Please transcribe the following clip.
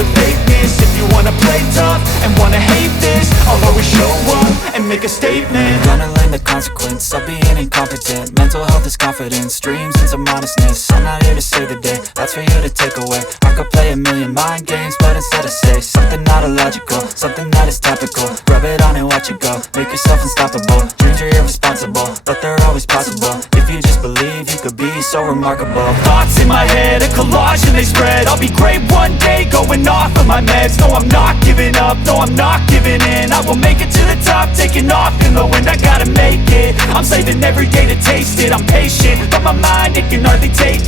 the fakeness. If you wanna play tough and wanna hate this, I'll always show up and make a statement. I'm gonna learn the consequence of being incompetent. Mental health is confidence, dreams and some honestness. I'm not here to save the day, that's for you to take away. I could play a million mind games, but instead I say something not illogical, something that is topical. Rub it on and watch it go, make yourself unstoppable. Dreams are irresponsible, but they're always possible. If you just believe, you could be so remarkable. Thoughts in my head, a collage and they spread. I'll be great one day, going off of my meds. No, I'm not giving up, no, I'm not giving in. I will make it to the top, taking off in the wind. I gotta make it, I'm saving every day to taste it. I'm patient, but my mind, it can hardly take